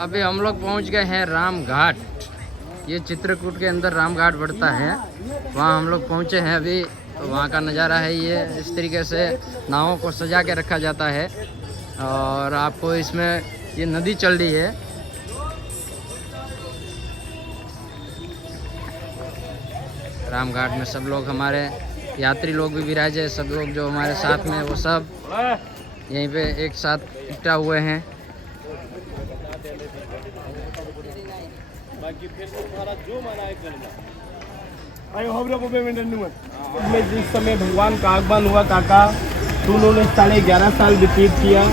अभी हम लोग पहुंच गए हैं राम घाट। ये चित्रकूट के अंदर राम घाट पड़ता है, वहाँ हम लोग पहुंचे हैं अभी। वहाँ का नज़ारा है ये। इस तरीके से नावों को सजा के रखा जाता है और आपको इसमें ये नदी चल रही है। राम घाट में सब लोग, हमारे यात्री लोग भी विराजे, सब लोग जो हमारे साथ में वो सब यहीं पे एक साथ इकट्ठा हुए हैं। में जिस समय भगवान का आगमन हुआ काका, तो उन्होंने 11.5 साल व्यतीत किया।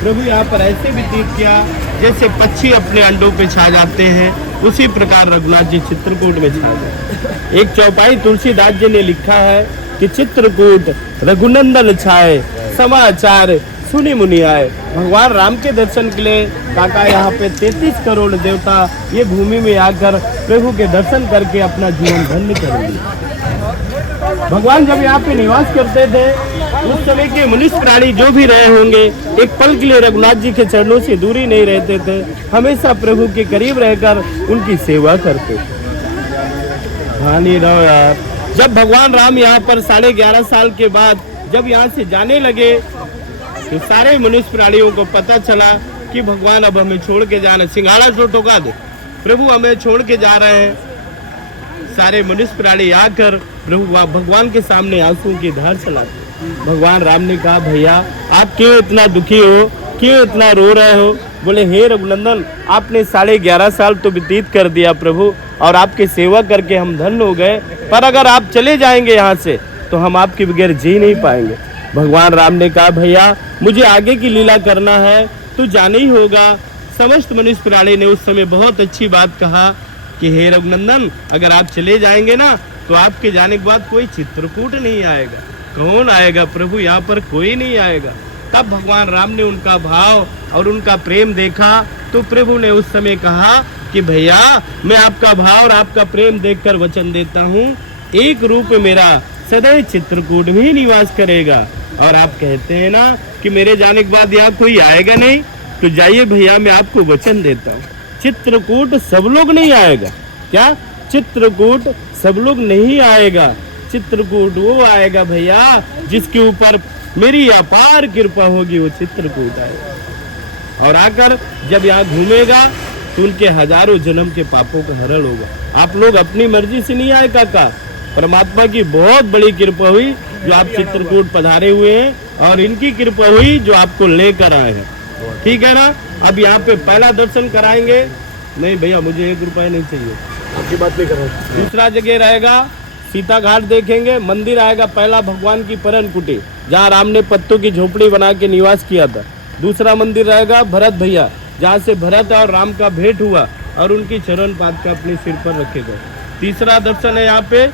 प्रभु यहाँ पर ऐसे व्यतीत किया जैसे पक्षी अपने अंडों पे छा जाते हैं, उसी प्रकार रघुनाथ जी चित्रकूट में छा गए। एक चौपाई तुलसीदास जी ने लिखा है कि चित्रकूट रघुनंदन छाए, समाचार सुनी मुनि आए। भगवान राम के दर्शन के लिए काका यहाँ पे 33 करोड़ देवता ये भूमि में आकर प्रभु के दर्शन करके अपना जीवन धन्य करेंगे। भगवान जब यहाँ पे निवास करते थे, उस समय के मनुष्य प्राणी जो भी रहे होंगे, एक पल के लिए रघुनाथ जी के चरणों से दूरी नहीं रहते थे, हमेशा प्रभु के करीब रहकर उनकी सेवा करते थे। हानि रहो यार। जब भगवान राम यहाँ पर 11.5 साल के बाद जब यहाँ से जाने लगे, तो सारे मनुष्य प्राणियों को पता चला कि भगवान अब हमें छोड़ के जाना। सिंघाड़ा जो ठोका दे, प्रभु हमें छोड़ के जा रहे हैं। सारे मनुष्य प्राणी आकर प्रभु भगवान के सामने आंसू की धार चलाते। भगवान राम ने कहा, भैया आप क्यों इतना दुखी हो, क्यों इतना रो रहे हो? बोले, हे रघुनंदन, आपने 11.5 साल तो व्यतीत कर दिया प्रभु, और आपकी सेवा करके हम धन्य हो गए, पर अगर आप चले जाएंगे यहाँ से तो हम आपके बगैर जी नहीं पाएंगे। भगवान राम ने कहा, भैया मुझे आगे की लीला करना है तो जाना ही होगा। समस्त मनुष्य प्राणी ने उस समय बहुत अच्छी बात कहा कि हे रघुनंदन, अगर आप चले जाएंगे ना तो आपके जाने के बाद कोई चित्रकूट नहीं आएगा। कौन आएगा प्रभु? यहाँ पर कोई नहीं आएगा। तब भगवान राम ने उनका भाव और उनका प्रेम देखा, तो प्रभु ने उस समय कहा कि भैया मैं आपका भाव और आपका प्रेम देखकर वचन देता हूँ, एक रूप मेरा सदैव चित्रकूट में ही निवास करेगा। और आप कहते हैं ना कि मेरे जाने के बाद यहाँ कोई आएगा नहीं, तो जाइए भैया, मैं आपको वचन देता हूँ, चित्रकूट सब लोग नहीं आएगा। क्या? चित्रकूट सब लोग नहीं आएगा। चित्रकूट वो आएगा भैया जिसके ऊपर मेरी अपार कृपा होगी, वो चित्रकूट आएगा। और आकर जब यहाँ घूमेगा तो उनके हजारों जन्म के पापों का हरण होगा। आप लोग अपनी मर्जी से नहीं आए काका, परमात्मा की बहुत बड़ी कृपा हुई जो आप चित्रकूट पधारे हुए हैं, और इनकी कृपा हुई जो आपको लेकर आए हैं। ठीक है ना? अब यहाँ पे पहला दर्शन कराएंगे। नहीं भैया, मुझे 1 रुपया नहीं चाहिए, आपकी बात नहीं कर रहा। दूसरा जगह रहेगा सीता घाट देखेंगे, मंदिर आएगा पहला भगवान की परन कुटी, जहाँ राम ने पत्तों की झोपड़ी बना के निवास किया था। दूसरा मंदिर रहेगा भरत भैया, जहाँ से भरत और राम का भेंट हुआ और उनकी चरण पादुका अपने सिर पर रखे गए। तीसरा दर्शन है यहाँ पे,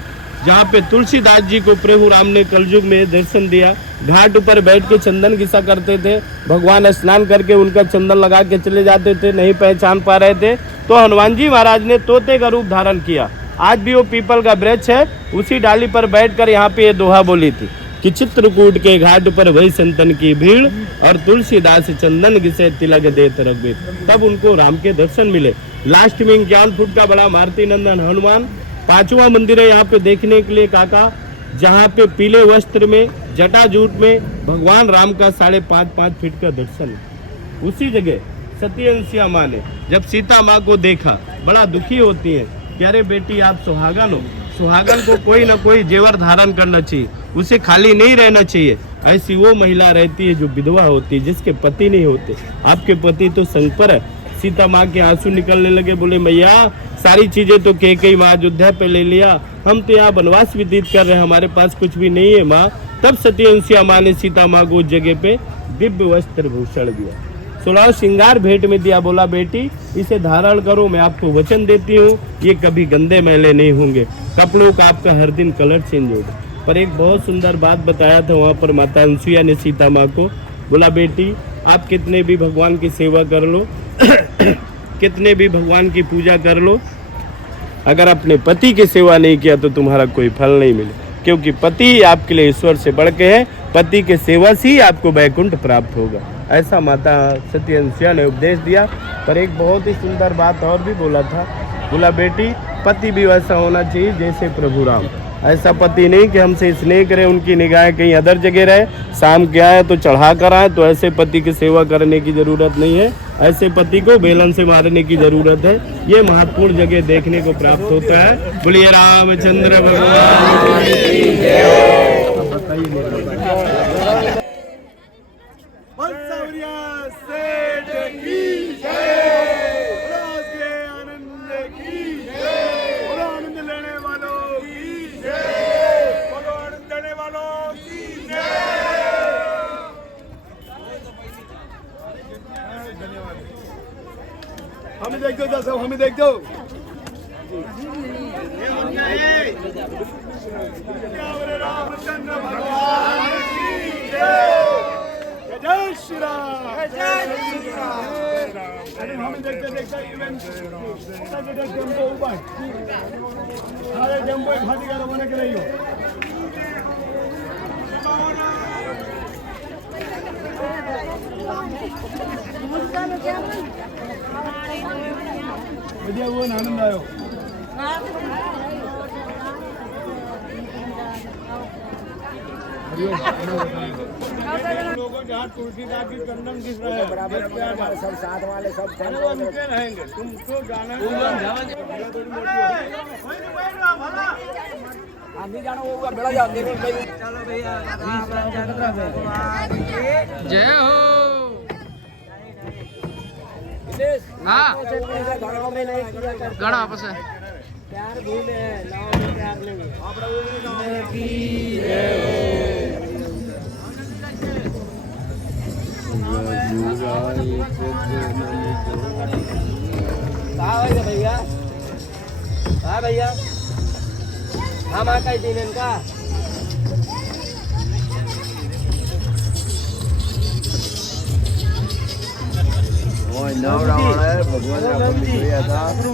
जहाँ पे तुलसीदास जी को प्रभु राम ने कलयुग में दर्शन दिया। घाट ऊपर बैठ के चंदन घिसा करते थे, भगवान स्नान करके उनका चंदन लगा के चले जाते थे, नहीं पहचान पा रहे थे तो हनुमान जी महाराज ने तोते का रूप धारण किया। आज भी वो पीपल का वृक्ष है, उसी डाली पर बैठकर यहाँ पे ये दोहा बोली थी कि चित्रकूट के घाट पर वही संतन की भीड़, और तुलसीदास चंदन घिसे तिलक देत रघुबीर। तब उनको राम के दर्शन मिले। लास्ट में 51 फुट का बड़ा मारुति नंदन हनुमान। 5वां मंदिर है यहाँ पे देखने के लिए काका, जहाँ पे पीले वस्त्र में जटाजूट में भगवान राम का 5.5 फीट का दर्शन। उसी जगह सती अंशिया माँ ने जब सीता माँ को देखा, बड़ा दुखी होती है कि अरे बेटी आप सुहागन हो, सुहागन को कोई ना कोई जेवर धारण करना चाहिए, उसे खाली नहीं रहना चाहिए। ऐसी वो महिला रहती है जो विधवा होती है, जिसके पति नहीं होते। आपके पति तो संग पर है। सीता माँ के आंसू निकलने लगे, बोले मैया सारी चीजें तो कैकेयी माँ अयोध्या पे ले लिया, हम तो यहाँ वनवास व्यतीत कर रहे हैं, हमारे पास कुछ भी नहीं है माँ। तब सती अंशिया माँ ने सीता माँ को उस जगह पे दिव्य वस्त्र भूषण दिया, 16 श्रृंगार भेंट में दिया। बोला बेटी इसे धारण करो, मैं आपको वचन देती हूँ ये कभी गंदे मैले नहीं होंगे, कपड़ों का आपका हर दिन कलर चेंज होगा। पर एक बहुत सुंदर बात बताया था वहाँ पर माता अंसुईया ने सीता माँ को, बोला बेटी आप कितने भी भगवान की सेवा कर लो कितने भी भगवान की पूजा कर लो, अगर अपने पति की सेवा नहीं किया तो तुम्हारा कोई फल नहीं मिले, क्योंकि पति आपके लिए ईश्वर से बढ़ के है, पति के सेवा से ही आपको वैकुंठ प्राप्त होगा। ऐसा माता सती अंसुया ने उपदेश दिया। पर एक बहुत ही सुंदर बात और भी बोला था, बोला बेटी पति भी वैसा होना चाहिए जैसे प्रभु राम। ऐसा पति नहीं कि हमसे स्नेह करे, उनकी निगाहें कहीं अदर जगह रहे, शाम के आए तो चढ़ा कर आए, तो ऐसे पति की सेवा करने की ज़रूरत नहीं है। ऐसे पति को बेलन से मारने की ज़रूरत है। ये महत्वपूर्ण जगह देखने को प्राप्त होता है। बोलिए रामचंद्र भगवान की जय। बताइए हमें देख दो सब, हमें देख दो। रामचंद्र भगवान की जय। जय श्री राम। हमें देखते देखते इवेंट जम्बो ऊपर सारे जम्बो घाटी का रवाना कर रही हो। वो आनंद आयो। लोगों जहाँ तुलसीदास की कंदम दिख रहा है बराबर सब साथ वाले सब उनके रहेंगे। तुमको जाना जय हो। हाँ गड़ा आपस है प्यार भूले हैं, नाव में प्यार लेंगे। भैया हाँ भैया हम आ कई दिन इनका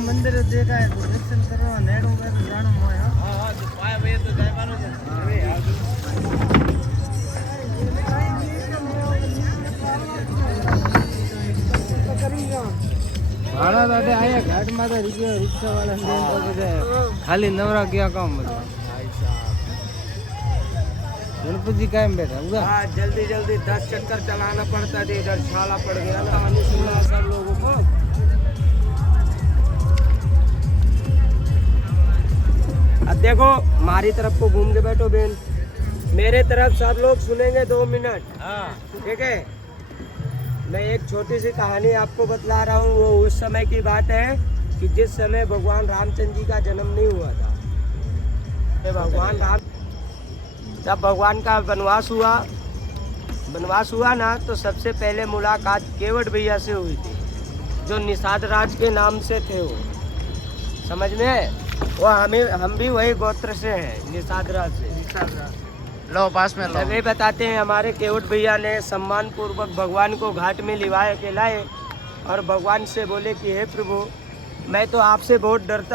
मंदिर देखा है दर्शन करो नेड़ो भाड़ा दादे आया घाट में तो रिक्शा वाला खाली नवरा क्या काम मतलब गणपति कायम बैठा हुआ। जल्दी जल्दी 10 चक्कर चलाना पड़ता है, इधर छाला पड़ गया ना सब लोगों को। अब देखो हमारी तरफ को घूम के बैठो बेन, मेरे तरफ सब लोग सुनेंगे 2 मिनट। ठीक है, मैं एक छोटी सी कहानी आपको बतला रहा हूँ। वो उस समय की बात है कि जिस समय भगवान रामचंद्र जी का जन्म नहीं हुआ था। भगवान राम जब भगवान का वनवास हुआ ना, तो सबसे पहले मुलाकात केवट भैया से हुई थी, जो निषाद राज के नाम से थे। वो समझ में, वो हम भी वही गोत्र से हैं, निषाद राज से। लो पास में लो। वे बताते हैं हमारे केवट भैया ने सम्मान पूर्वक भगवान को घाट में लिवाए के लाए और भगवान से बोले कि हे प्रभु, मैं तो आपसे बहुत डरता